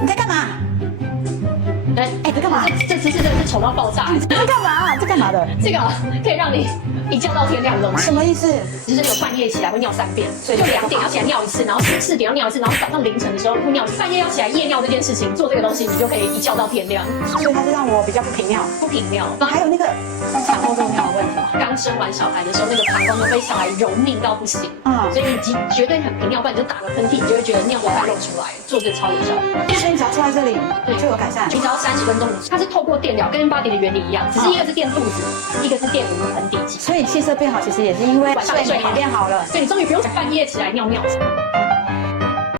你在干嘛？哎，在干嘛？这姿势真的是丑到爆炸！这干嘛？这干嘛的？这个可以让你一觉到天亮的东西。什么意思？就是那个半夜起来会尿3遍，所以就2点要起来尿一次，然后4点要尿一次，然后早上凌晨的时候会尿一次。半夜要起来夜尿这件事情，做这个东西你就可以一觉到天亮。所以它是让我比较不频尿，不频尿，还有那个产后漏尿的问题。刚生完小孩的时候，那个膀胱都被小孩揉拧到不行，所以你绝对很频尿，不然你就打个喷嚏，你就会觉得尿都快漏出来，做这个超有效。所以你只要坐在这里，就有改善。你只要30分钟，它是透过电疗，跟Embody的原理一样，只是一个是垫肚子，一个是垫我们盆底肌。所以气色变好，其实也是因为晚上睡眠变好了，所以你终于不用半夜起来尿尿。